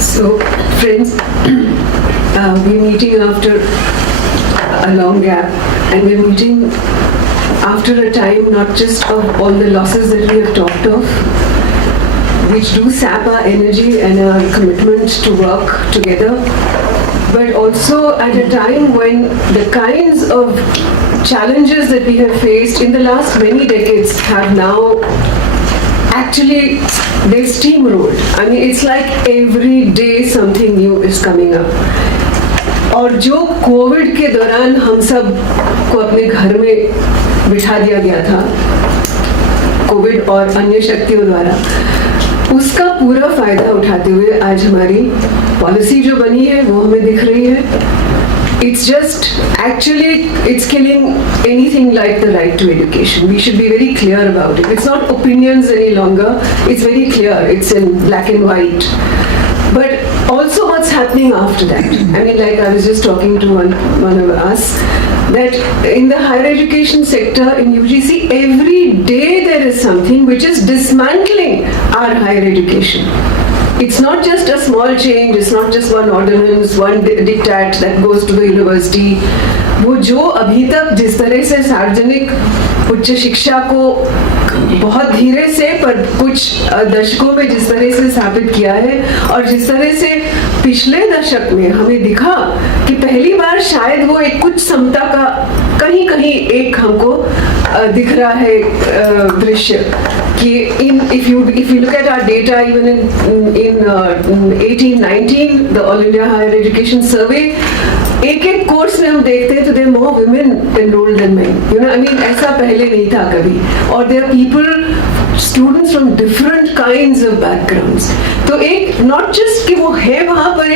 So, friends, we're meeting after a long gap, and we're meeting after a time not just of all the losses that we have talked of, which do sap our energy and our commitment to work together, but also at a time when the kinds of challenges that we have faced in the last many decades have now actually, they steamrolled. I mean, it's like every day something new is coming up. और जो Covid के दौरान हम सब को अपने घर में बिठा दिया गया था, कोविड और अन्य शक्तियों द्वारा, उसका पूरा फायदा उठाते हुए आज हमारी पॉलिसी जो बनी है वो हमें दिख रही है. It's just, actually, it's killing anything like the right to education. We should be very clear about it. It's not opinions any longer. It's very clear. It's in black and white. But also what's happening after that. I mean, like I was just talking to one of us, that in the higher education sector in UGC, every day there is something which is dismantling our higher education. It's not just a small change, it's not just one ordinance, one diktat that goes to the university. वो जो अभी तक जिस तरह से सार्वजनिक उच्च शिक्षा को बहुत धीरे से पर कुछ दशकों में जिस तरह से स्थापित किया है, और जिस तरह से पिछले दशक में हमें दिखा कि पहली बार शायद वो एक कुछ समता का कहीं कहीं एक हमको दिख रहा है दृश्य कि if you look at our data even in 18-19 the All India Higher Education Survey, एक कोर्स में हम देखते हैं तो there are more women enrolled than men. You know, I mean, ऐसा पहले नहीं था कभी. और there are people, students from different kinds of backgrounds. तो एक not just कि वो है वहाँ पर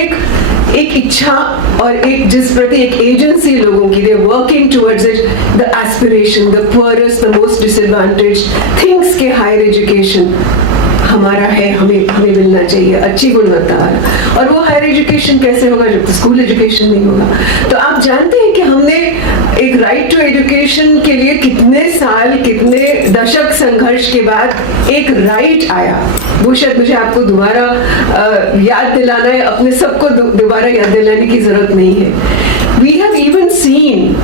एक इच्छा और एक जिस प्रति एक एजेंसी लोगों की, they are working towards it, the aspiration, the poorest, the most disadvantaged, thinks के higher education हमारा है, हमें मिलना चाहिए अच्छी गुणवत्ता वाला. और वो हायर एजुकेशन कैसे होगा जब स्कूल एजुकेशन नहीं होगा. तो आप जानते हैं कि हमने एक राइट टू एजुकेशन के लिए कितने साल, कितने दशक संघर्ष के बाद एक राइट आया. वो शायद मुझे आपको दोबारा याद दिलाना है, अपने सबको दोबारा याद दिलाने की जरूरत नहीं है. We have even seen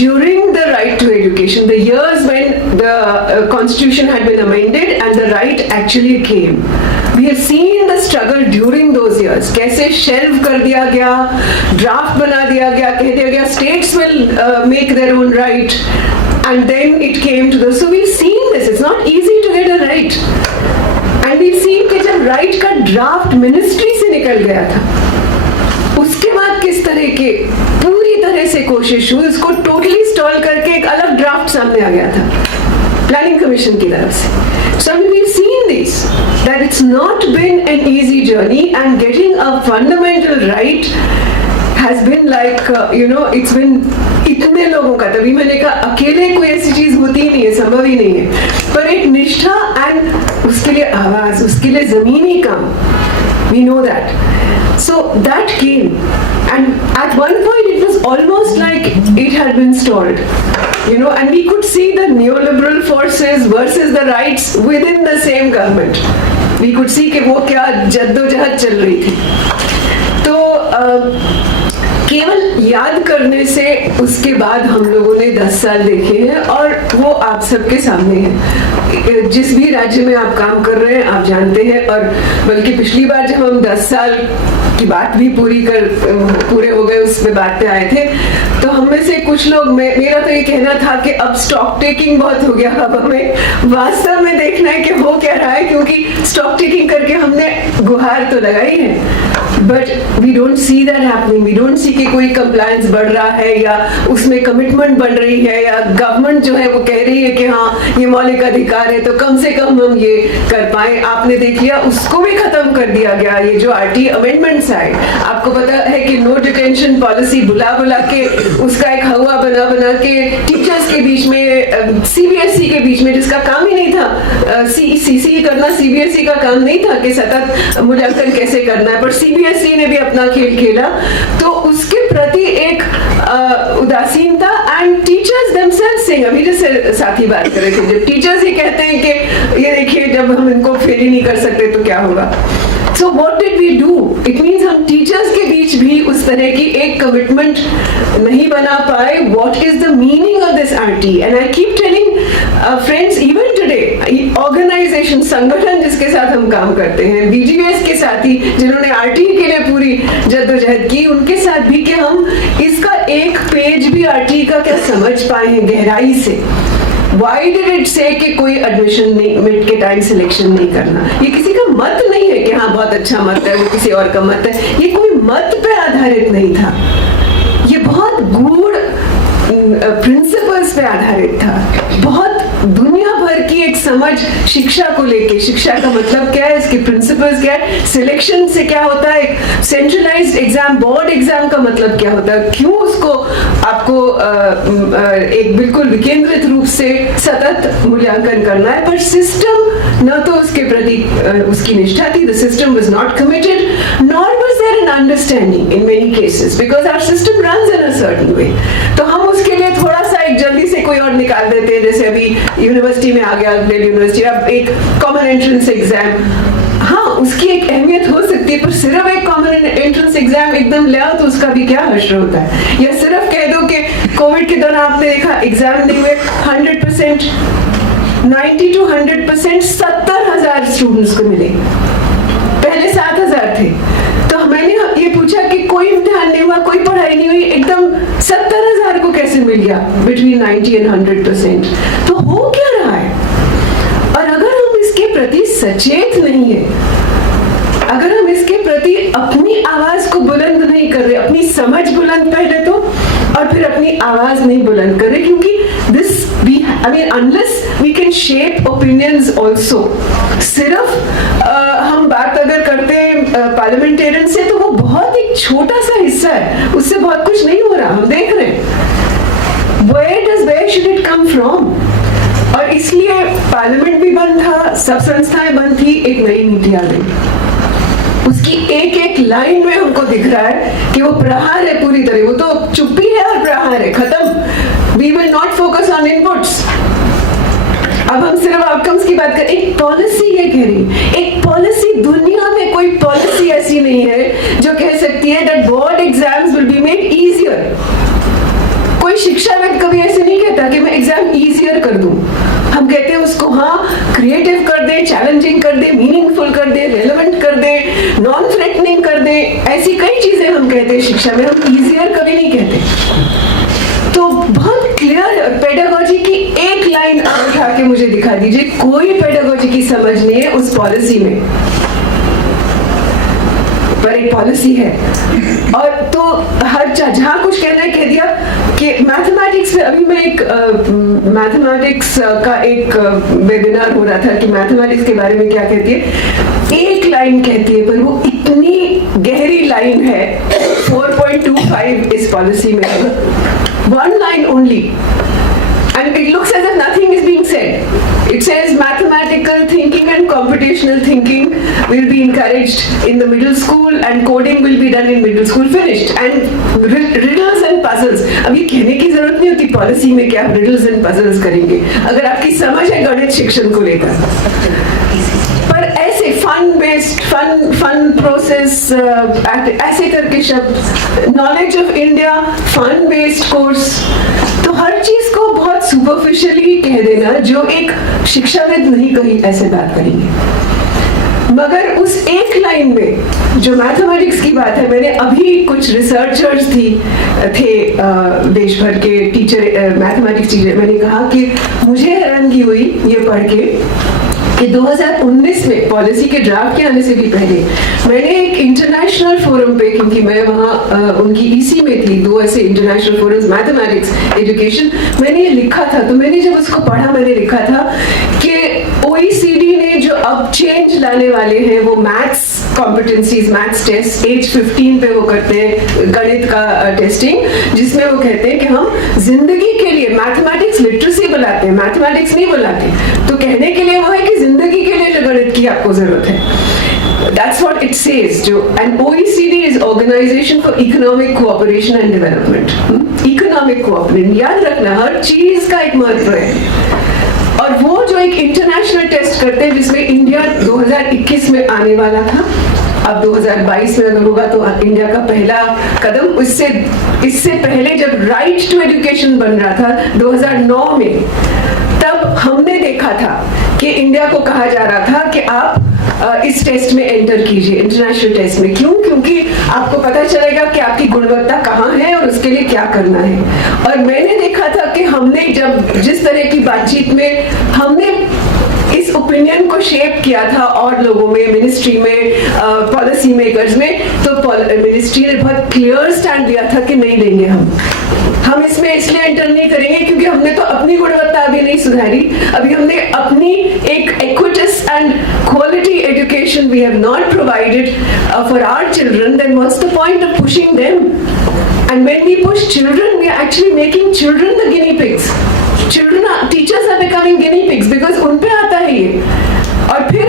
during the right to education, the years when the constitution had been amended and the right actually came, we have seen the struggle during those years. कैसे shelve कर दिया गया, draft बना दिया गया, कह दिया गया states will make their own right, and then it came to the, so we've seen this. It's not easy to get a right, and we've seen कि जब right का draft ministry से निकल गया था, उसके बाद किस तरह के पूरी तरह से कोशिश हुई उसको टोटली स्टॉल करके एक अलग ड्राफ्ट सामने आ गया था प्लानिंग कमीशन की तरफ से. So we've seen this, that it's not been an easy journey, and getting a fundamental right has been like it's been इतने लोगों का, तभी मैंने कहा अकेले कोई ऐसी चीज होती नहीं है, संभव ही नहीं है, पर एक निष्ठा एंड उसके लिए आवाज, उसके लिए जमीनी काम. We know that. So that came, and at one point it was almost like it had been stalled, and we could see the neoliberal forces versus the rights within the same government. We could see कि वो क्या जद्दोजहद चल रही थी. तो केवल याद करने से उसके बाद हम लोगों ने 10 साल देखे हैं, और वो आप सबके सामने है. जिस भी राज्य में आप काम कर रहे हैं आप जानते हैं, और बल्कि पिछली बार जब हम 10 साल की बात भी पूरे हो गए उस पे बात पे आए थे, तो हम में से कुछ लोग, मेरा तो ये कहना था कि अब स्टॉक टेकिंग बहुत हो गया, अब हमें वास्तव में देखना है कि हो क्या रहा है, क्योंकि स्टॉक टेकिंग करके हमने गुहार तो लगाई है, but we don't see that happening. We don't see कि कोई कंप्लायंस बढ़ रहा है या उसमें कमिटमेंट बन रही है, या गवर्नमेंट जो है वो कह रही है कि हाँ ये मौलिक अधिकार है तो कम से कम हम ये कर पाए. आपने देख लिया उसको भी खत्म कर दिया गया. ये जो आरटी अमेंडमेंट्स आए, आपको पता है कि नो डिटेंशन पॉलिसी बुला के उसका एक हवा बना के टीचर्स के बीच में, सीबीएसई के बीच में, जिसका काम ही नहीं था सीसी करना, सीबीएसई का काम नहीं था कि सतत मूल्यांकन कैसे करना है, पर सीबीएसई ने भी अपना खेल खेला. तो उसके प्रति एक उदासीनता, एंड टीचर्स देमसेल्व्स सेइंग, अभी जैसे साथी बात कर रहे थे, जब टीचर्स ही कहते हैं कि ये देखिए जब हम इनको फेल ही नहीं कर सकते तो क्या होगा. So what did we do? It means हम टीचर्स के बीच भी उस तरह की एक कमिटमेंट नहीं बना पाए. What is the meaning of this RT? And I keep telling friends, even today organisation, संगठन जिसके साथ हम काम करते हैं, बीजीएस के साथी जिन्होंने आरटी के लिए पूरी जद्दोजहद की, उनके साथ भी कि हम इसका एक पेज भी आरटी का क्या समझ पाए हैं गहराई से. Why did it say कि कोई एडमिशन नहीं, मिड के टाइम सिलेक्शन नहीं करना? ये किसी का मत नहीं है कि हाँ बहुत अच्छा मत है, वो किसी और का मत है. ये कोई मत पे आधारित नहीं था. ये बहुत गूढ़ प्रिंसिपल्स पे आधारित था. बहुत दुनिया भर की एक समझ शिक्षा को लेके, शिक्षा का मतलब क्या है, इसके प्रिंसिपल्स क्या है, सिलेक्शन से क्या होता है, सेंट्रलाइज्ड एग्जाम, बोर्ड एग्जाम का मतलब क्या होता है, क्यों उसको आपको एक बिल्कुल विकेंद्रित रूप से सतत मूल्यांकन करना है. पर सिस्टम न तो उसके प्रति उसकी निष्ठा थी. The system was not committed, nor was there an understanding in many cases, because our system runs in a certain way. तो हम उसके लिए थोड़ा सा एक जल्दी से कोई और निकाल देते हैं. जैसे अभी यूनिवर्सिटी में आ गया, दिल्ली यूनिवर्सिटी, अब एक कॉमन एंट्रेंस एग्जाम. हाँ, उसकी एक अहमियत हो सकती है, पर सिर्फ एक कॉमन एंट्रेंस एग्जाम एकदम ले आओ तो उसका भी क्या हश्र होता है. या सिर्फ कह दो कि कोविड के दौरान आपने देखा एग्जाम नहीं हुए, 100% 90 to 100% 70,000 स्टूडेंट्स को मिले. पहले 7,000 थे. तो मैंने ये पूछा कि कोई इम्तिहान नहीं हुआ, कोई पढ़ाई नहीं हुई, एकदम 70,000 को कैसे मिल गया बिटवीन 90 and 100%? तो हो क्या रहा है? और अगर हम इसके प्रति सचेत नहीं है, अगर हम इसके प्रति अपनी आवाज को बुलंद नहीं कर रहे, अपनी समझ बुलंद पहले तो, और फिर अपनी आवाज नहीं बुलंद कर रहे, क्योंकि unless we can shape opinions also. सिर्फ हम बात अगर करते हैं पार्लियामेंटेरियन से, तो वो बहुत एक छोटा सा हिस्सा है, उससे बहुत कुछ नहीं हो रहा. हम देख रहे हैं where should it come from? और इसलिए पार्लियामेंट भी बंद था, सब संस्थाएं बंद थी. एक नई नीति आ गई, उसकी एक एक लाइन में हमको दिख रहा है कि वो प्रहार है पूरी तरह. वो तो चुप्पी है और प्रहार है, खत्म. We will not focus on inputs. अब हम सिर्फ आउटकम्स की बात करें. एक पॉलिसी ये कह रही, एक पॉलिसी, दुनिया में कोई पॉलिसी ऐसी नहीं है जो कह सकती है that board exams will be made easier. कोई शिक्षाविद कभी ऐसे नहीं कहता कि मैं एग्जाम इजियर कर दूं. हम कहते हैं उसको हाँ क्रिएटिव कर दे, चैलेंजिंग कर दे, मीनिंगफुल कर दे, रेलेवेंट कर दे, नॉन थ्रेटनिंग कर दे. ऐसी कई चीजें हम कहते हैं शिक्षा में, हम इजियर कभी नहीं कहते. तो बहुत क्लियर पेडागोजी की एक लाइन आप उठा के मुझे दिखा दीजिए, कोई पेडागोजी की समझ नहीं है उस पॉलिसी में, पर एक पॉलिसी है. और तो हर जहां कुछ कहना है कह दिया कि मैथमेटिक्स में. अभी मैं एक मैथमेटिक्स का एक वेबिनार हो रहा था कि मैथमेटिक्स के बारे में क्या कहती है. एक लाइन कहती है, पर वो इतनी गहरी लाइन है. 4.25 इस पॉलिसी में, one line only, and it looks as if nothing is being said. It says mathematical thinking and computational thinking will be encouraged in the middle school and coding will be done in middle school, finished. And riddles and puzzles. अब ये कहने की जरूरत नहीं होती policy में कि आप riddles and puzzles करेंगे, अगर आपकी समझ है गणित शिक्षण को लेकर. पर ऐसे फन बेस्ड, फन प्रोसेस, ऐसे करके शब्द, knowledge of India, fun based course. तो हर चीज को बहुत सुपरफिशियली कह देना, जो एक शिक्षाविद नहीं कहीं ऐसे बात करेंगे. मगर उस एक लाइन में जो मैथमेटिक्स की बात है, मैंने अभी कुछ रिसर्चर्स थे देश भर के टीचर, मैथमेटिक्स टीचर, मैंने कहा कि मुझे हैरानगी हुई ये पढ़ के कि 2019 में पॉलिसी के ड्राफ्ट के आने से भी पहले मैंने एक इंटरनेशनल फोरम पे, क्योंकि मैं वहाँ उनकी ईसी में थी, 2 ऐसे इंटरनेशनल फोरम्स मैथमेटिक्स एजुकेशन, मैंने ये लिखा था. तो मैंने जब उसको पढ़ा, मैंने लिखा था कि OECD ने जो अब चेंज लाने वाले हैं वो maths competencies, maths test age 15 पे वो करते हैं, गणित का टेस्टिंग, जिसमें वो कहते हैं कि हम जिंदगी के लिए मैथमेटिक्स लिटरेसी बुलाते हैं, मैथमेटिक्स नहीं बुलाते. तो कहने के लिए वो है कि जिंदगी के लिए जो गणित की आपको जरूरत है. That's what it says. And OECD is Organization for Economic Cooperation and Development. Economic cooperation, याद रखना हर चीज का एक महत्व है. और वो जो एक इंटरनेशनल टेस्ट करते हैं जिसमें इंडिया 2021 में आने वाला था, अब 2022 में अगर होगा तो इंडिया का पहला कदम, इससे पहले जब राइट टू एजुकेशन बन रहा था 2009 में, तब हमने देखा था कि इंडिया को कहा जा रहा था कि आप इस टेस्ट में एंटर कीजिए, इंटरनेशनल टेस्ट में। क्यों? क्योंकि आपको पता चलेगा कि आपकी गुणवत्ता कहाँ है और उसके लिए क्या करना है। और मैंने देखा था कि हमने जब जिस तरह की बातचीत में हमने इस ओपिनियन को शेप किया था और लोगों में, मिनिस्ट्री में, पॉलिसी मेकर्स में, तो मिनिस्ट्री ने बहुत क्लियर स्टैंड लिया था कि नहीं देंगे हम इसमें इसलिए एंटर नहीं करेंगे क्योंकि हमने तो अपनी गुणवत्ता अभी नहीं सुधारी, अभी हमने अपनी एक equitous and quality education we have not provided for our children. Then what's the point of pushing them? And when we push children, we are actually making children the guinea pigs. Teachers are becoming guinea pigs because उन पे आता है ये। और फिर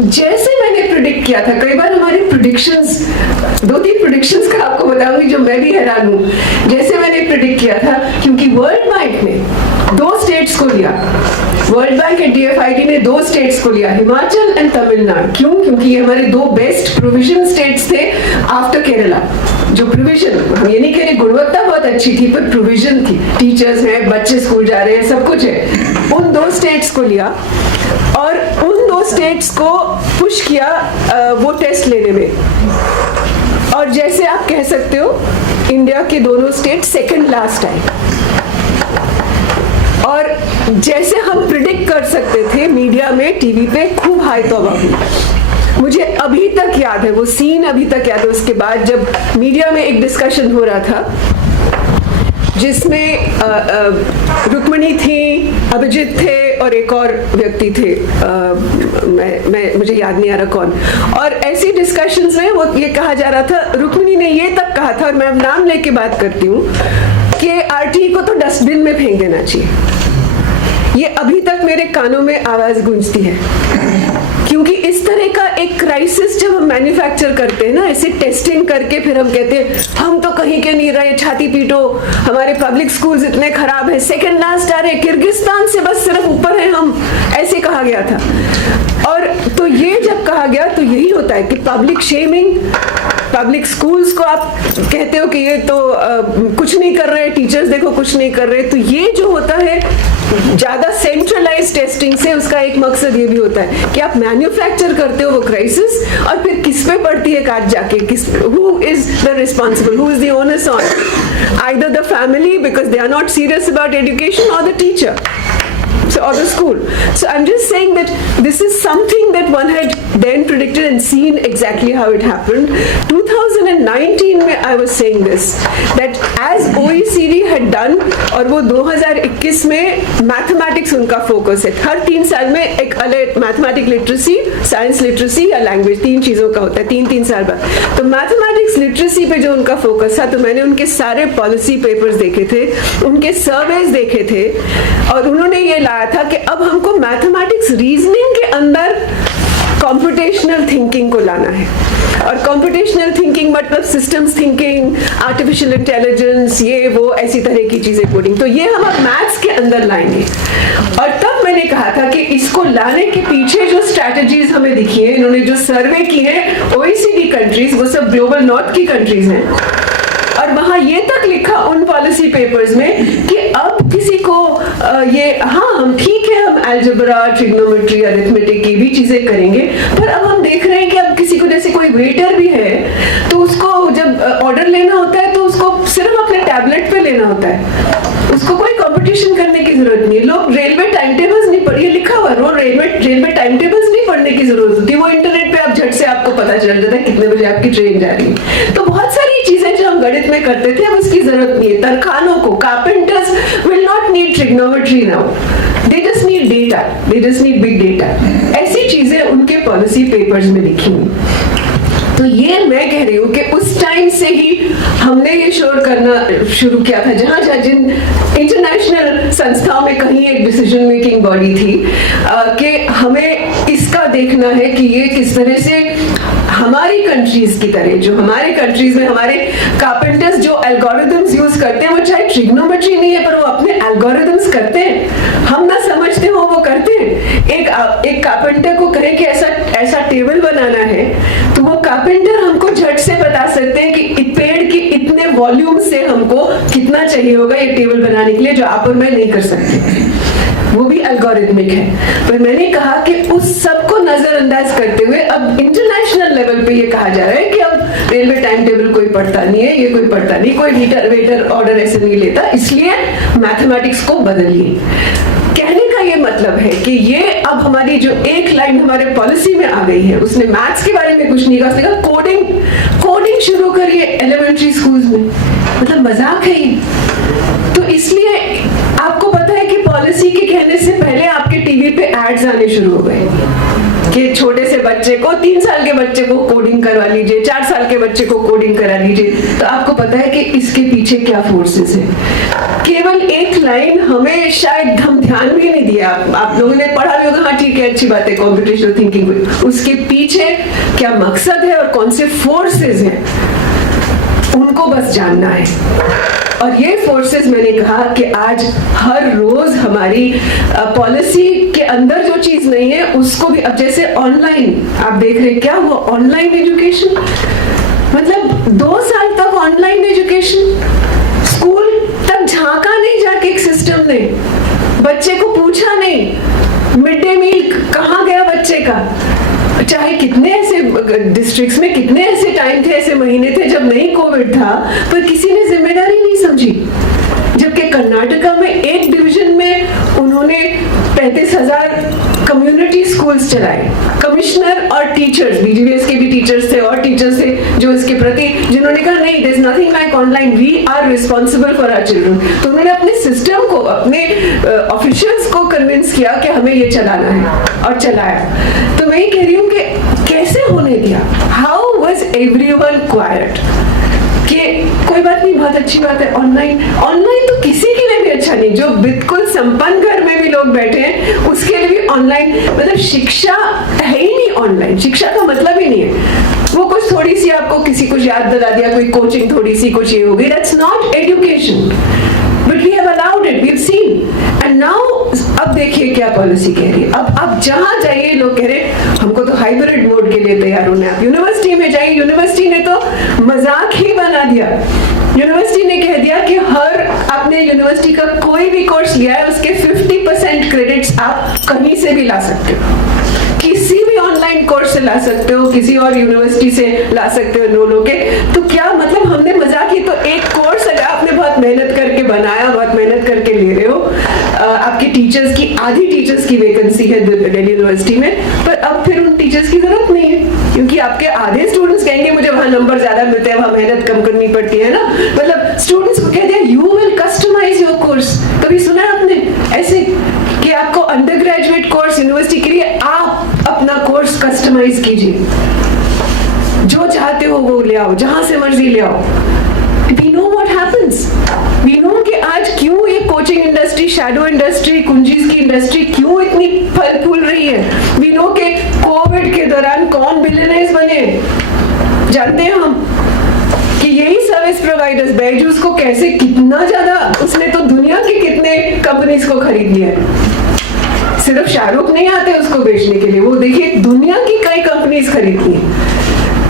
जैसे मैंने predict किया था, कई बार हमारी प्रिडिक्शंस, 2-3 प्रिडिक्शंस का आपको बताऊंगी जो मैं भी हैरान हूँ। जैसे मैंने प्रिडिक्ट किया था, क्योंकि वर्ल्ड बैंक ने 2 स्टेट्स को लिया, वर्ल्ड बैंक एंड DFID ने 2 स्टेट्स को लिया, हिमाचल एंड तमिलनाडु। क्यों? क्योंकि ये हमारे 2 बेस्ट प्रोविजन स्टेट्स थे आफ्टर केरला। जो प्रोविजन, हम ये नहीं कह रहे गुणवत्ता बहुत अच्छी थी, पर प्रोविजन थी, टीचर्स हैं, बच्चे स्कूल जा रहे हैं, सब कुछ है। उन 2 स्टेट्स को लिया और उन 2 स्टेट्स को पुश किया वो टेस्ट लेने में। और जैसे आप कह सकते हो, इंडिया के दोनों स्टेट सेकंड लास्ट आए। और जैसे हम प्रिडिक्ट कर सकते थे, मीडिया में, टीवी पे खूब हाई तौबा हुई। मुझे अभी तक याद है वो सीन, अभी तक याद है। उसके बाद जब मीडिया में एक डिस्कशन हो रहा था जिसमें रुक्मिणी थी, अभिजीत थे और एक और व्यक्ति थे, मुझे याद नहीं आ रहा कौन। और ऐसी डिस्कशंस में वो ये कहा जा रहा था, रुक्मिणी ने ये तक कहा था, और मैं नाम लेके बात करती हूँ, कि RTE को तो डस्टबिन में फेंक देना चाहिए। ये अभी तक मेरे कानों में आवाज गूंजती है, क्योंकि इस तरह का एक क्राइसिस जब हम मैन्युफैक्चर करते हैं ना, ऐसे टेस्टिंग करके फिर हम कहते हैं हम तो कहीं के नहीं रहे, छाती पीटो, हमारे पब्लिक स्कूल्स इतने खराब है, सेकंड लास्ट आ रहे, किर्गिस्तान से बस सिर्फ ऊपर है हम, ऐसे कहा गया था। और तो ये जब कहा गया तो यही होता है कि पब्लिक शेमिंग, पब्लिक स्कूल्स को आप कहते हो कि ये तो कुछ नहीं कर रहे, टीचर्स देखो कुछ नहीं कर रहे। तो ये जो होता है ज्यादा सेंट्रलाइज टेस्टिंग से, उसका एक मकसद ये भी होता है कि आप मैन्युफैक्चर करते हो वो क्राइसिस, और फिर किस पे पड़ती है काट जाके, who is the responsible, who is the onus on, either the family because they are not serious about education, or the teacher or the school. So I'm just saying that this is something that one had then predicted and seen exactly how it happened. 2019 में I was saying this, that as OECD had done, और वो 2021 में mathematics उनका focus है, हर 3 साल में एक अलग मैथमेटिक्स लिटरेसी, साइंस लिटरेसी या लैंग्वेज, 3 चीजों का होता है 3-3 साल बाद। तो मैथमेटिक्स लिटरेसी पे जो उनका फोकस था, तो मैंने उनके सारे पॉलिसी पेपर्स देखे थे, उनके सर्वेज देखे थे, और उन्होंने ये लाया था कि अब हमको मैथमेटिक्स रीजनिंग के अंदर कंप्यूटेशनल थिंकिंग को लाना है। और कंप्यूटेशनल थिंकिंग मतलब सिस्टम्स थिंकिंग, आर्टिफिशियल इंटेलिजेंस, ये वो ऐसी तरह की चीजें, कोडिंग, तो ये हम अब मैथ्स के अंदर लाएंगे। और तब मैंने कहा था कि इसको लाने के पीछे जो स्ट्रैटेजीज हमें दिखी है, इन्होंने जो सर्वे की है OECD कंट्रीज, वो सब ग्लोबल नॉर्थ की कंट्रीज हैं, और वहां ये तक लिखा उन पॉलिसी पेपर्स में कि अब किसी को ये, हाँ हम ठीक है, हम अलजेब्रा, ट्रिग्नोमेट्री, अरिथमेटिक की भी चीजें करेंगे, पर अब हम देख रहे हैं कि अब किसी को, जैसे कोई वेटर भी है, तो उसको जब ऑर्डर लेना होता है तो उसको सिर्फ अपने टैबलेट पे लेना होता है, उसको कोई कंपटीशन करने की जरूरत नहीं है। लोग रेलवे टाइम टेबल्स नहीं पढ़, ये लिखा हुआ है, रेलवे टाइम टेबल्स नहीं पढ़ने की जरूरत होती, वो इंटरनेट पे आप झट से आपको पता चल जाता है कितने बजे आपकी ट्रेन जा रही है। तो बहुत सारी चीजें जो हम गणित में करते थे, अब उसकी जरूरत नहीं है। तरखानों को, carpenters will not need trigonometry now, they just need data, they just need big data. ऐसी चीजें उनके पॉलिसी पेपर्स में लिखी हुई। तो ये मैं कह रही हूँ कि उस टाइम से ही हमने ये शोर करना शुरू किया था, जहाँ जहाँ जिन इंटरनेशनल संस्थाओं में कहीं एक डिसीजन मेकिंग बॉडी थी, कि हमें इसका देखना है कि ये किस तरह से हमारी कंट्रीज की तरह, जो हमारे कंट्रीज में हमारे कारपेंटर्स जो एल्गोरिथम्स यूज करते हैं, वो चाहे ट्रिग्नोमेट्री नहीं है पर वो अपने एल्गोरिथम्स करते हैं, हम ना समझते हो वो करते हैं। एक कारपेंटर को कहें कि ऐसा टेबल बनाना है, तो वो कारपेंटर हमको झट से बता सकते हैं कि पेड़ के इतने वॉल्यूम से हमको कितना चाहिए होगा ये टेबल बनाने के लिए, जो आप और मैं नहीं कर सकते, वो भी एल्गोरिथमिक है। पर मैंने कहा कि उस सब को नजरअंदाज करते हुए अब इंटरनेशनल लेवल पे ये कहा जा रहा है कि अब रेलवे टाइम टेबल कोई पढ़ता नहीं है, ये कोई पढ़ता नहीं, कोई वेटर ऑर्डर ऐसे नहीं लेता, इसलिए मैथमेटिक्स को बदलिए। कहने का ये मतलब है कि ये अब हमारी जो एक लाइन हमारे पॉलिसी में आ गई है, उसने मैथ्स के बारे में कुछ नहीं कहा, उसने कहा कोडिंग शुरू करिए एलिमेंट्री स्कूल्स में। मतलब मजाक है ये। तो इसलिए आपको पता है कि पॉलिसी के कहने से पहले आपके टीवी पे एड्स आने शुरू हो गए कि छोटे से बच्चे को, 3 साल के बच्चे को कोडिंग करवा लीजिए, 4 साल के बच्चे को कोडिंग करा लीजिए। तो आपको पता है कि इसके पीछे क्या फोर्सेस है। केवल एक लाइन हमें शायद हम ध्यान भी नहीं दिया, आप लोगों ने पढ़ा भी होगा, हाँ ठीक है अच्छी बात है, कॉम्पिटिशनल थिंकिंग, उसके पीछे क्या मकसद है और कौन से फोर्सेस हैं उनको बस जानना है। और ये फोर्सेस मैंने कहा कि आज हर रोज हमारी पॉलिसी के अंदर जो चीज नहीं है उसको भी, अब जैसे ऑनलाइन आप देख रहे हैं, क्या हुआ ऑनलाइन एजुकेशन, मतलब 2 साल तक ऑनलाइन एजुकेशन, स्कूल तक झांका नहीं जाके एक सिस्टम ने, बच्चे को पूछा नहीं मिड डे मील कहाँ गया बच्चे का। चाहे कितने ऐसे डिस्ट्रिक्ट्स में कितने ऐसे टाइम थे, ऐसे महीने थे जब नहीं कोविड था, पर किसी ने जिम्मेदारी नहीं समझी। जबकि कर्नाटका में एक डिवीजन में उन्होंने 35,000 कम्युनिटी स्कूल्स चलाए, कमिश्नर और टीचर्स, बीजीवीएस के भी टीचर्स थे और टीचर्स थे जो इसके प्रति, जिन्होंने कहा नहीं there is nothing like online, we are responsible for our children. तो उन्होंने अपने सिस्टम को, अपने ऑफिशियल्स को कन्विंस किया कि हमें ये चलाना है और चलाया। तो मैं ये कह रही हूँ कि कैसे होने दिया, हाउ वाज एवरीवन क्वाइट कि कोई बात नहीं, बहुत अच्छी बात है ऑनलाइन तो किसी के लिए भी अच्छा नहीं, जो बिल्कुल संपन्न घर में भी लोग बैठे हैं उसके लिए भी ऑनलाइन, मतलब शिक्षा है ही नहीं, ऑनलाइन शिक्षा का मतलब ही नहीं है। वो कुछ थोड़ी सी आपको किसी को याद दिला दिया, कोई कोचिंग थोड़ी सी कुछ ये हो गई, that's not education, but we have allowed it, we have seen and now. अब देखिए क्या पॉलिसी कह रही है, अब जहां जाइए लोग कह रहे हैं हमको तो हाइब्रिड मोड के लिए तैयार होना है। आप यूनिवर्सिटी में जाइए, यूनिवर्सिटी ने तो मजाक ही बना दिया। यूनिवर्सिटी ने कह दिया कि हर आपने यूनिवर्सिटी का कोई भी कोर्स लिया है उसके 50% क्रेडिट्स आप कहीं से भी ला सकते हो, किसी भी ऑनलाइन कोर्स से ला सकते हो, किसी और यूनिवर्सिटी से ला सकते हो एनरोल होके। तो क्या मतलब हमने मजाक ही, तो एक कोर्स अगर आपने बहुत मेहनत करके बनाया, बहुत मेहनत करके ले रहे हो, आपकी टीचर्स की, आधी टीचर्स की वैकेंसी है दिल्ली यूनिवर्सिटी में, पर अब फिर उन टीचर्स की जरूरत नहीं है क्योंकि आपके आधे स्टूडेंट्स कहेंगे मुझे वहां नंबर ज्यादा मिलते हैं, वहां मेहनत कम करनी पड़ती है ना, मतलब स्टूडेंट्स को कह दिया you will customise your course. कभी सुना है आपने ऐसे कि आपको अंडर ग्रेजुएट कोर्स यूनिवर्सिटी के लिए आप अपना कोर्स कस्टमाइज कीजिए, जो चाहते हो वो ले आओ, जहां से मर्जी ले आओ। We know what happens. We know कि आज क्यों ये कोचिंग इंडस्ट्री, शैडो इंडस्ट्री, कुंजीज की इंडस्ट्री क्यों इतनी फल फूल रही है। We know कि कोविड के दौरान कौन बिलियनर्स बने, जानते हैं हम कि यही सर्विस प्रोवाइडर्स, बैजूस को कैसे, कितना ज्यादा उसने तो दुनिया के कितने कंपनीज को खरीद लिया है। सिर्फ शाहरुख नहीं आते उसको बेचने के लिए, वो देखिए दुनिया की कई कंपनीज खरीदती हैं।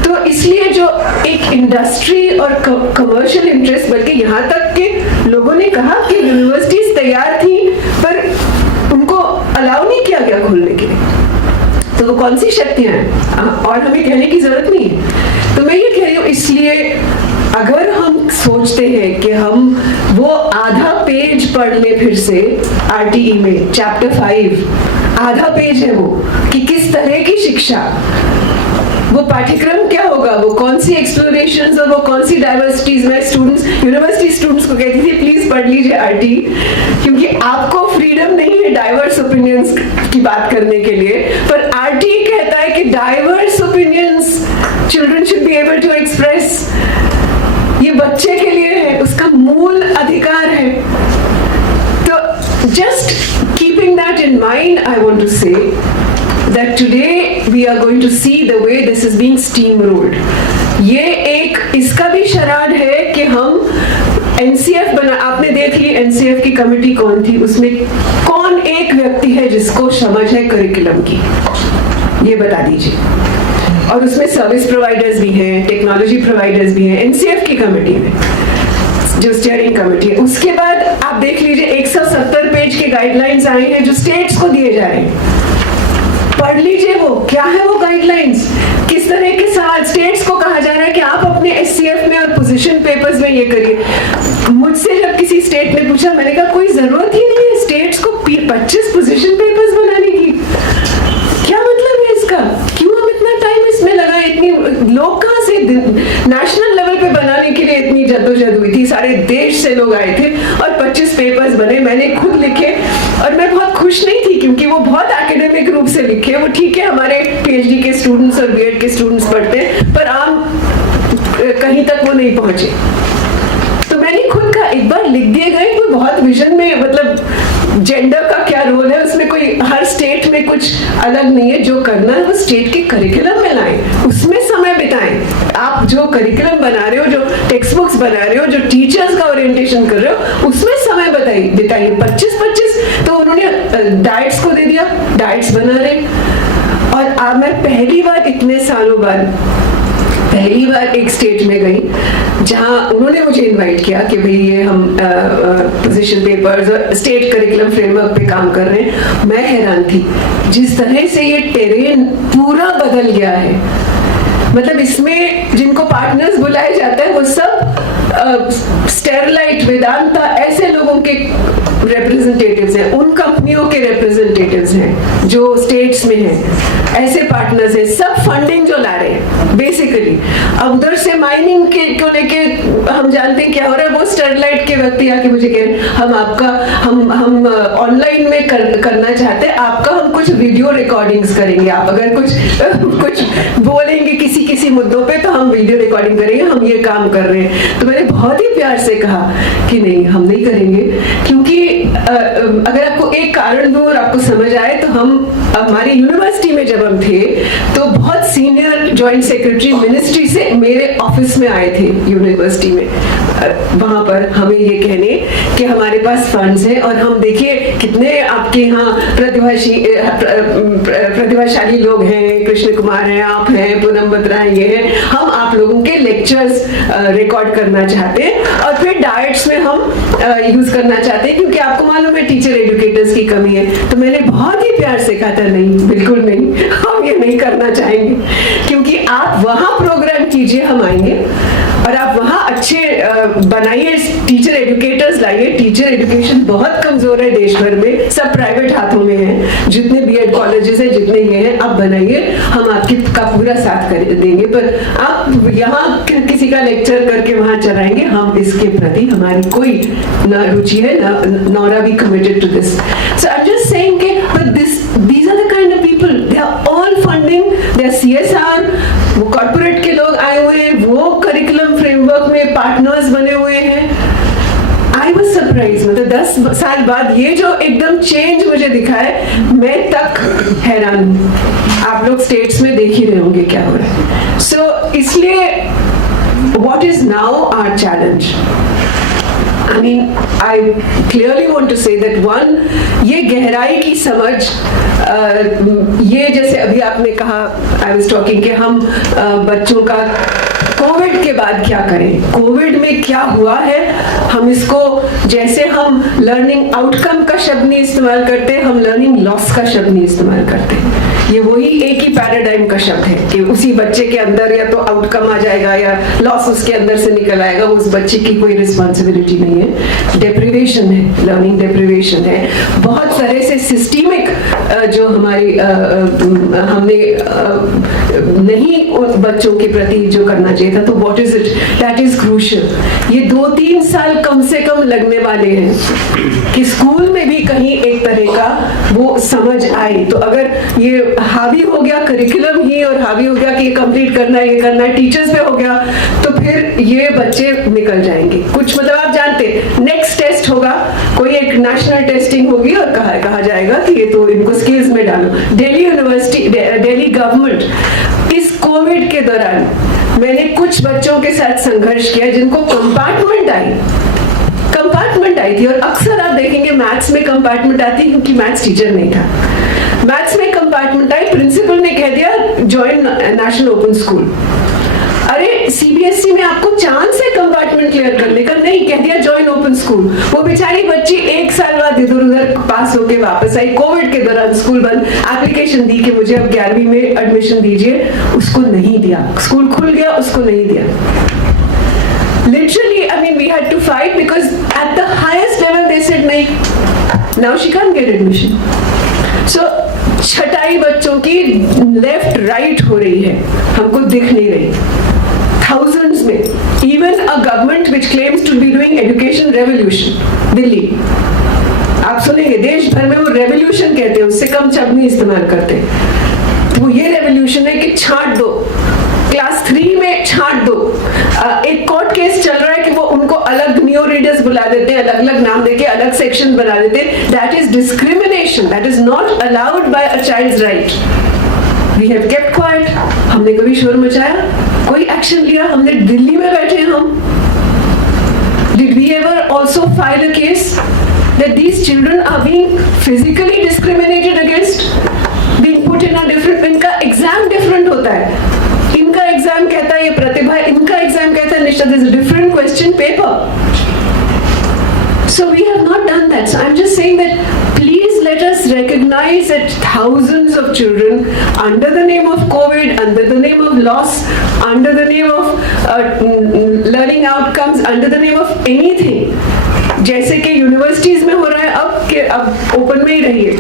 तो इसलिए जो एक इंडस्ट्री और कमर्शियल इंटरेस्ट, बल्कि यहाँ तक कि लोगों ने कहा कि यूनिवर्सिटीज तैयार थी पर उनको अलाउ नहीं किया गया खोलने के लिए। तो वो कौन सी शक्तियां हैं और हमें कहने की जरूरत नहीं है। तो मैं ये कह रही हूँ, इसलिए अगर हम सोचते हैं कि हम वो आधा पेज पढ़ ले फिर से आरटीई में, चैप्टर 5 आधा पेज है वो, कि किस तरह की शिक्षा, वो पाठ्यक्रम क्या होगा, वो कौन सी एक्सप्लोरेशंस और वो कौन सी डाइवर्सिटीज में स्टूडेंट्स, यूनिवर्सिटी स्टूडेंट्स को कहती थी प्लीज पढ़ लीजिए आरटी, क्योंकि आपको फ्रीडम नहीं है डाइवर्स ओपिनियंस की बात करने के लिए, पर आरटी कहता है कि diverse opinions children should be able to express. ये बच्चे के लिए है, उसका मूल अधिकार है। तो just keeping that in mind, I want to say that today we are going to see the way this is being steamrolled. ये एक इसका भी शराड है कि हम एनसीएफ बना, आपने देख ली एनसीएफ की कमेटी कौन थी, उसमें कौन एक व्यक्ति है जिसको समझ है करिकुलम की, ये बता दीजिए। और उसमें सर्विस प्रोवाइडर्स भी हैं, टेक्नोलॉजी प्रोवाइडर्स भी हैं, एनसीएफ की कमेटी में जो स्टीयरिंग कमेटी है। उसके बाद आप देख लीजिए 170 पेज के गाइडलाइंस आए हैं जो स्टेट्स को दिए जा रहे हैं। पढ़ लीजिए वो क्या है वो गाइडलाइंस, किस तरह के साथ स्टेट्स को कहा जा रहा है कि आप अपने एससीएफ में और पोजीशन पेपर्स में ये करिए। मुझसे जब किसी स्टेट ने पूछा, मैंने कहा कोई जरूरत ही नहीं है स्टेट्स को 25 पोजीशन पेपर्स बनाने की, क्या मतलब है इसका, क्यों हम इतना टाइम इसमें लगाए, इतनी लोग कहाँ से नेशनल लेवल पे बनाने के लिए इतनी जद्दोजहद हुई थी, सारे देश से लोग आए थे और 25 पेपर्स बने, मैंने खुद लिखे और मैं बहुत खुश नहीं थी क्योंकि वो बहुत एकेडमिक रूप से लिखे। वो ठीक है हमारे पीएचडी के स्टूडेंट्स और बीएड के स्टूडेंट्स पढ़ते हैं पर आम कहीं तक वो नहीं पहुंचे, तो मैंने खुद का एक बार लिख दिए गए। कोई बहुत विजन में मतलब जेंडर का क्या रोल है उसमें, कोई हर स्टेट में कुछ अलग नहीं है, जो करना है वो स्टेट के करिकुलम में लाएं, उसमें समय बिताएं। आप जो करिकुलम बना रहे हो, जो टेक्स्ट बुक्स बना रहे हो, जो टीचर्स का ओरिएंटेशन कर रहे हो, उसमें समय बिताइए। 25 तो उन्होंने डाइट्स को दे दिया, डाइट्स बना रहे। और मैं पहली बार इतने सालों बाद पहली बार एक स्टेट में गई जहां उन्होंने मुझे इनवाइट किया कि भाई ये हम पोजीशन पेपर्स और स्टेट करिकुलम फ्रेमवर्क पे काम कर रहे हैं। मैं हैरान थी जिस तरह से ये टेरेन पूरा बदल गया है। मतलब इसमें जिनको पार्टनर्स बुलाए जाते हैं वो सब स्टेरलाइट, वेदांता ऐसे लोगों के रिप्रेजेंटेटिव्स हैं, उन कंपनियों के रिप्रेजेंटेटिव्स हैं जो स्टेट्स में हैं, ऐसे पार्टनर्स हैं, सब फंडिंग जो ला रहे हैं बेसिकली। अब उधर से माइनिंग के को लेके हम जानते हैं क्या हो रहा है। वो स्टेरलाइट के व्यक्ति आके मुझे कह रहे हम आपका हम ऑनलाइन में करना चाहते हैं, आपका हम कुछ वीडियो रिकॉर्डिंग्स करेंगे, आप अगर कुछ बोलेंगे किसी मुद्दों पे तो हम वीडियो रिकॉर्डिंग करेंगे, हम ये काम कर रहे हैं। तो मैंने बहुत ही प्यार से कहा कि नहीं हम नहीं करेंगे, क्योंकि अगर आपको एक कारण दूं और आपको समझ आए तो हमारी यूनिवर्सिटी में जब हम थे तो बहुत सीनियर जॉइंट सेक्रेटरी मिनिस्ट्री से मेरे ऑफिस में आए थे यूनिवर्सिटी में, वहां पर हमें ये कहने कि हमारे पास फंड्स हैं और हम देखिए कितने आपके यहाँ प्रतिभाशाली लोग हैं, कृष्ण कुमार हैं, आप हैं, पूनम बत्रा हैं, ये हैं, हम आप लोगों के लेक्चर्स रिकॉर्ड करना चाहते हैं और फिर डाइट्स में हम यूज करना चाहते हैं क्योंकि आपको मालूम है टीचर एजुकेटर्स की कमी है। तो मैंने बहुत ही प्यार से कहा था नहीं बिल्कुल नहीं, हम ये नहीं करना चाहेंगे, क्योंकि आप वहां प्रोग्राम कीजिए, हम आएंगे और आप वहां अच्छे बनाइए, टीचर एजुकेटर्स लाइए। टीचर एजुकेशन बहुत कमजोर है देश भर में, सब प्राइवेट हाथों में है, जितने बीएड कॉलेजेस हैं जितने ये हैं, आप बनाइए, हम आपकी का पूरा साथ कर देंगे। पर आप यहाँ किसी का लेक्चर करके वहां चलाएंगे, हम इसके प्रति हमारी कोई ना रुचि है, nor are we committed to this. So I'm just saying but these are the kind of people, they are all funding, they are CSR, वो कॉर्पोरेट के लोग आए हुए हैं, वो करिकुलम फ्रेमवर्क में पार्टनर्स बने हुए हैं। I was surprised, मतलब 10 साल बाद ये जो एकदम चेंज मुझे दिखा है, मैं तक हैरान हूँ। आप लोग स्टेट्स में देख ही रहे होंगे क्या हो रहा है। So इसलिए what is now our challenge? I mean, I clearly want to say that one, ये गहराई की समझ, ये जैसे अभी आपने कहा, I was talking कि हम बच्चों का कोविड के बाद क्या करें, कोविड में क्या हुआ है, हम इसको जैसे हम लर्निंग आउटकम का शब्द नहीं इस्तेमाल करते, हम लर्निंग लॉस का शब्द नहीं इस्तेमाल करते। ये वही एक ही पैराडाइम का शब्द है कि उसी बच्चे के अंदर या तो आउटकम आ जाएगा या लॉस उसके अंदर से निकल आएगा, उस बच्चे की कोई रिस्पॉन्सिबिलिटी नहीं है। डेप्रिवेशन है, लर्निंग डेप्रिवेशन है, बहुत तरह से सिस्टमिक जो हमारी हमने नहीं उन बच्चों के प्रति जो करना चाहिए था, तो what is it, that is crucial. ये 2-3 साल कम से कम लगने वाले हैं कि स्कूल में भी कहीं एक तरह का वो समझ आए। तो अगर ये हावी हो गया करिकुलम ही और हावी हो गया कि ये कंप्लीट करना है, ये करना है, टीचर्स पे हो गया, तो फिर ये बच्चे निकल जाएंगे। कुछ मतलब आप जानते नेक्स्ट टेस्ट होगा, कोई एक नेशनल टेस्टिंग होगी और कहा जाएगा कि ये तो इनको स्किल्स में डालो। दिल्ली यूनिवर्सिटी, दिल्ली गवर्नमेंट इस कोविड के दौरान मैंने कुछ बच्चों के साथ संघर्ष किया जिनको कंपार्टमेंट आई थी, और अक्सर आप देखेंगे मैथ्स में कंपार्टमेंट आती क्योंकि मैथ्स टीचर नहीं था। मैथ्स में कंपार्टमेंट आई, प्रिंसिपल ने कह दिया ज्वाइन नेशनल ओपन स्कूल। अरे सीबीएसई में आपको चांस है कंपार्टमेंट क्लियर करने का, नहीं, कह दिया ज्वाइन ओपन स्कूल। वो बेचारी बच्ची 1 साल बाद इधर उधर पास होके वापस आई, कोविड के दौरान स्कूल बंद, एप्लीकेशन दी कि मुझे अब 11वीं में एडमिशन दीजिए, उसको नहीं दिया। स्कूल खुल गया, उसको नहीं दिया। Literally, I mean, we had to fight because at the highest level they said nahi, now she can't get admission. So छटाई बच्चों की लेफ्ट राइट हो रही है, हमको दिख नहीं रही, thousands में। Even a government which claims to be doing education revolution, Delhi, आप सुनेंगे देश भर में वो रेवोल्यूशन कहते हैं, उससे कम शब्द नहीं इस्तेमाल करते। वो ये रेवोल्यूशन है कि छांट दो, क्लास 3 में छांट दो। एक कोर्ट केस चल रहा है कि वो उनको अलग न्यू रीडर्स बुला देते हैं, अलग अलग नाम देके अलग सेक्शन बना देते हैं। That is discrimination, that is not allowed by a child's right. We have kept quiet, हमने कभी शोर मचाया, कोई एक्शन लिया? हमने दिल्ली में बैठे हैं हम। Did we ever also file a case that these children are being physically discriminated against, being put in a different, इनका एग्जाम डिफरेंट होता है, इनका एग्जाम कहता है ये प्रतिभा, इनका एग्जाम कहता है निष्ठा, there's a different question paper. So we have not done that. So I'm just saying that please let us recognize that thousands of children, under the name of COVID, under the name of loss, under the name of learning outcomes, under the name of anything, जैसे कि universities में हो रहा है अब open में ही रहिए,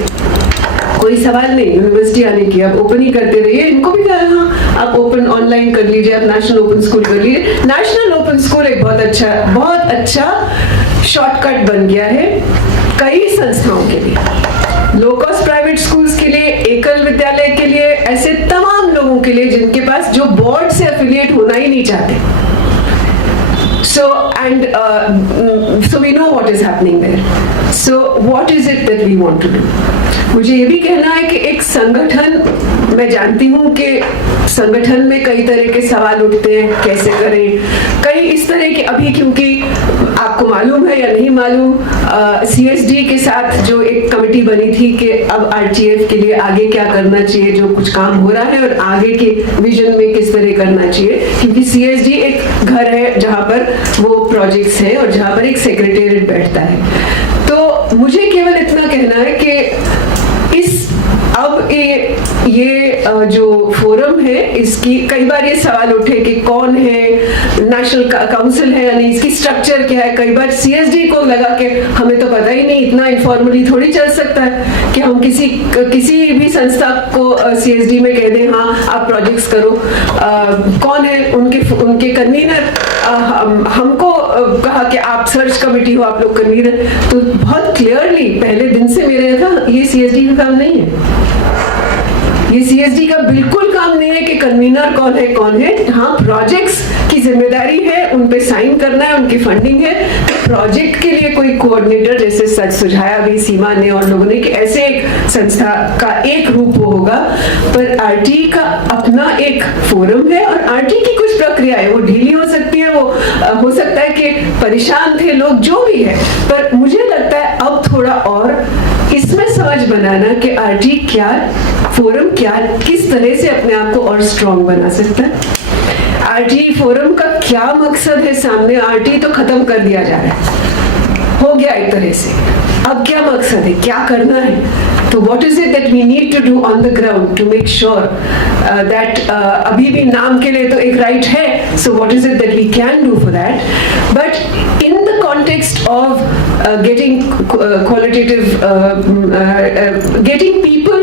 कोई सवाल नहीं यूनिवर्सिटी आने की, अब ओपन ही करते रहिए। इनको भी कहा हाँ आप ओपन ऑनलाइन कर लीजिए, आप नेशनल ओपन स्कूल कर लीजिए। नेशनल ओपन स्कूल एक बहुत अच्छा शॉर्टकट बन गया है कई संस्थाओं के लिए, लो कॉस्ट प्राइवेट स्कूल्स के लिए, एकल विद्यालय के लिए, ऐसे तमाम लोगों के लिए जिनके पास, जो बोर्ड से एफिलिएट होना ही नहीं चाहते। So we know what is happening there. So what is it that we want to do? मुझे ये भी कहना है कि एक संगठन, मैं जानती हूँ कि संगठन में कई तरह के सवाल उठते हैं, कैसे करें, कई इस तरह के, अभी क्योंकि आपको मालूम है या नहीं मालूम, CSD के साथ जो एक कमेटी बनी थी कि अब RTF के लिए आगे क्या करना चाहिए, जो कुछ काम हो रहा है और आगे के विजन में किस तरह करना चाहिए, क्योंकि CSD एक घर है जहाँ पर वो प्रोजेक्ट्स हैं और जहाँ पर एक सेक्रेटेरिएट बैठता है। तो मुझे केवल इतना कहना है कि इस अब ये जो फोरम है, इसकी कई बार ये सवाल उठे कि कौन है, नेशनल काउंसिल है या नहीं, इसकी स्ट्रक्चर क्या है। कई बार CSD को लगा कि हमें तो पता ही नहीं, इतना इनफॉर्मली थोड़ी चल सकता है कि हम किसी भी संस्था को CSD में कह दें हाँ आप प्रोजेक्ट्स करो। कौन है उनके कन्वीनर, हमको कहा कि आप सर्च कमेटी हो, आप लोग कन्वीनर, तो बहुत क्लियरली पहले दिन से मेरे था ये CSD का काम नहीं है, ये CSD का बिल्कुल काम नहीं है कि कन्वीनर कौन है। हाँ, प्रोजेक्ट्स की जिम्मेदारी है, उन पे साइन करना है, उनकी फंडिंग है, तो प्रोजेक्ट के लिए कोई कोऑर्डिनेटर, जैसे सच सुझाया भी सीमा ने और लोगों ने कि ऐसे एक संस्था का एक रूप होगा, पर RT का अपना एक फोरम है और RT की कुछ प्रक्रिया है, वो ढीली हो सकती है, वो हो सकता है कि परेशान थे लोग, जो भी है, पर मुझे लगता है अब थोड़ा और इसमें समझ बनाना कि RT क्या, फोरम क्या, किस तरह से अपने आप को और स्ट्रॉन्ग बना सकता है। RT फोरम का क्या मकसद है सामने, RT तो खत्म कर दिया जा रहा है, हो गया एक तरह से, अब क्या मकसद है, क्या करना है, तो what is it that we need to do on the ground to make sure that अभी भी नाम के लिए तो एक राइट है, so what is it that we can do for that, but in the context of getting qualitative, getting people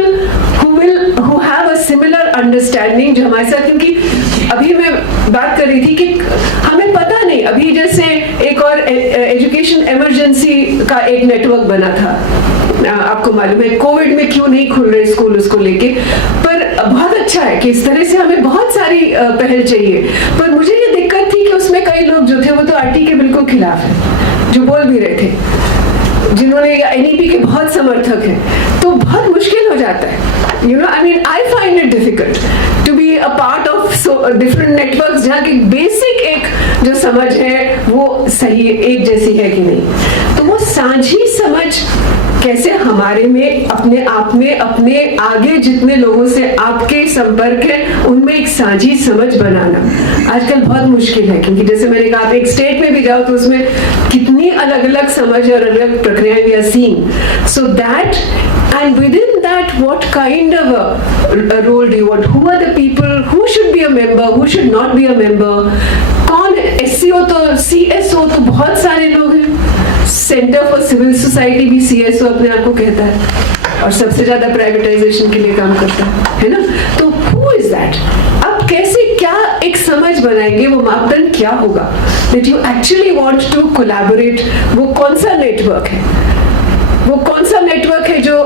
who have a similar understanding, जो हमारे साथ, क्योंकि अभी मैं बात कर रही थी कि हमें पता नहीं, अभी जैसे एक और एजुकेशन इमरजेंसी का एक नेटवर्क बना था, आपको मालूम है कोविड में क्यों नहीं खुल रहे स्कूल, उसको लेके, पर बहुत अच्छा है कि इस तरह से हमें बहुत सारी पहल चाहिए, पर मुझे ये दिक्कत थी कि उसमें कई लोग जो थे वो तो RT के बिल्कुल खिलाफ है, जो बोल भी रहे थे, जिन्होंने NEP के बहुत समर्थक हैं, तो बहुत मुश्किल हो जाता है, you know, I mean, I find it difficult to be a part of so different networks जहाँ की बेसिक एक जो समझ है वो सही एक जैसी है कि नहीं, तो वो साझी समझ कैसे हमारे में, अपने आप में, अपने आगे जितने लोगों से आपके संपर्क है उनमें एक साझी समझ बनाना आजकल बहुत मुश्किल है, क्योंकि जैसे मैंने कहा एक स्टेट में भी जाओ तो उसमें कितनी अलग अलग समझ और अलग प्रक्रियाएं we are seeing. So that and within that what kind of a role do you want, who are the people who should be a member, who should not be a member, कौन SCO तो CSO तो बहुत सारे लोग हैं, centre for civil society भी CSO अपने आप को कहता है और सबसे ज्यादा प्राइवेटाइजेशन के लिए काम करता है ना. तो who is that? अब कैसे क्या एक समझ बनाएंगे, वो मापदंड क्या होगा that you actually want to collaborate, वो कौन सा नेटवर्क है, वो कौन सा नेटवर्क है जो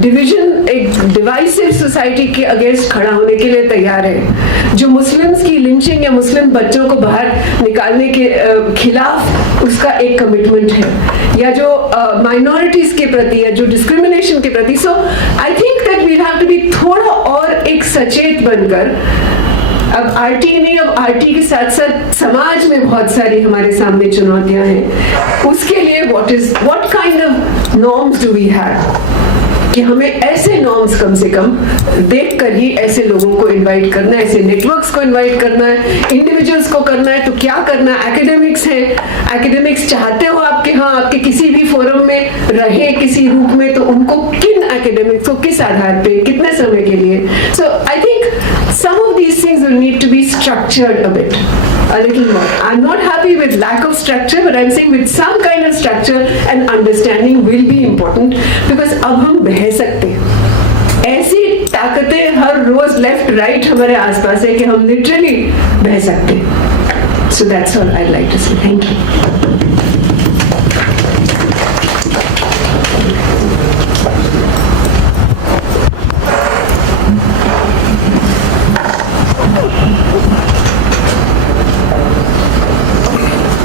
डिवीजन, एक डिवाइसिव सोसाइटी के अगेंस्ट खड़ा होने के लिए तैयार है, जो मुस्लिम्स की लिंचिंग या मुस्लिम बच्चों को बाहर निकालने के खिलाफ उसका एक कमिटमेंट है, या जो माइनॉरिटीज के प्रति या जो डिस्क्रिमिनेशन के प्रति. So I think that we have to be थोड़ा और एक सचेत बनकर. अब आरटी नहीं, अब आरटी के साथ साथ समाज में बहुत सारी हमारे सामने चुनौतियां हैं. उसके लिए what kind of norms do we have, कि हमें ऐसे नॉर्म्स कम से कम देखकर ही ऐसे लोगों को इनवाइट करना है, ऐसे नेटवर्क्स को इनवाइट करना है, इंडिविजुअल्स को करना है. तो क्या करना है, एकेडमिक्स है, एकेडमिक्स चाहते हो आपके हाँ आपके किसी भी फोरम में रहे किसी रूप में, तो उनको किन एकेडमिक्स को किस आधार पे कितने समय के लिए. So I think some of these things will need to be structured a bit, a little more. I'm not happy with lack of structure, but I'm saying with some kind of structure and understanding will be important, because अब हम बह सकते हैं. ऐसी ताकतें हर रोज left right हमारे आसपास है कि हम लिटरली बह सकते हैं. So that's all I'd like to say. Thank you.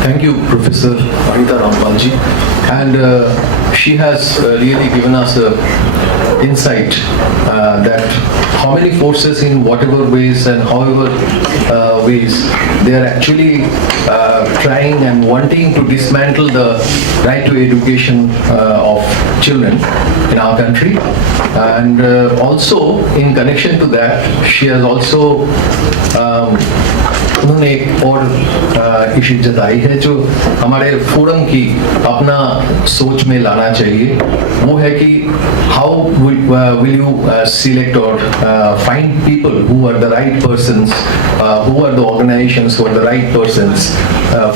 Thank you, Professor Anita Rampalji, and she has really given us a insight that how many forces in whatever ways and however ways they are actually trying and wanting to dismantle the right to education of children in our country. And also in connection to that, she has also उन्होंने एक और issue जताई है जो हमारे forum की अपना सोच में लाना चाहिए. वो है कि हाउ विल यू सिलेक्ट और find people who are the right persons, who are the organisations who are the right persons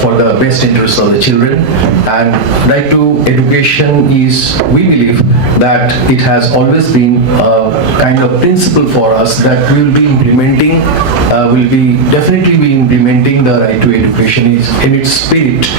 for the best interest of the children. And right to education is, we believe that it has always been a kind of principle for us that we will be implementing, will be definitely be implementing the right to education in its spirit